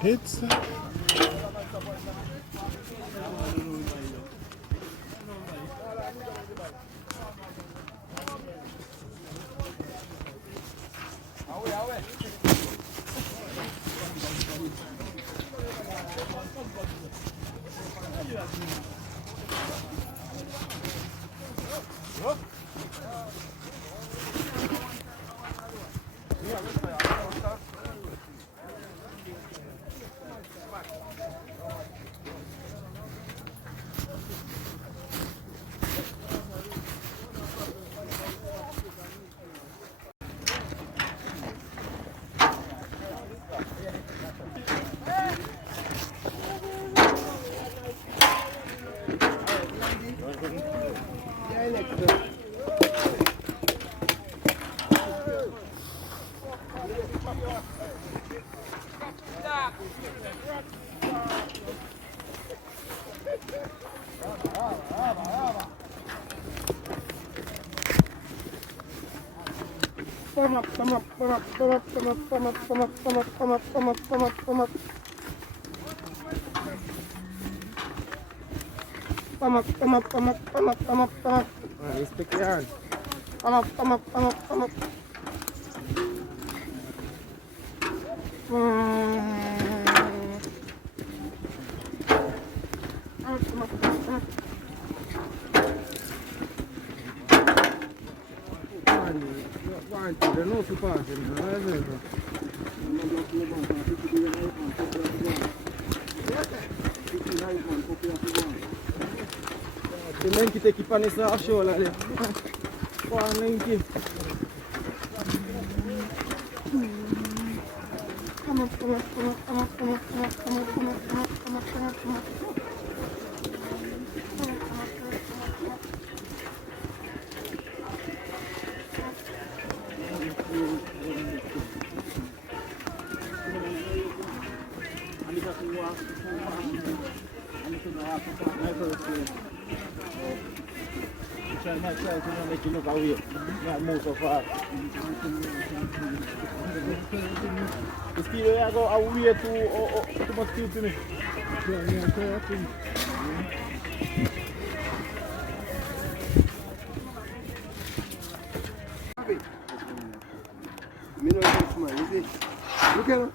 Pizza. Respect yan. Guarda, non si passa, non è vero. Kailan kita kipan sa show lah dia. Wah, nanti. Estilo ya go awuye tu tu mesti tu ni. Ya saya tu. Minor smile, is it? Look at him.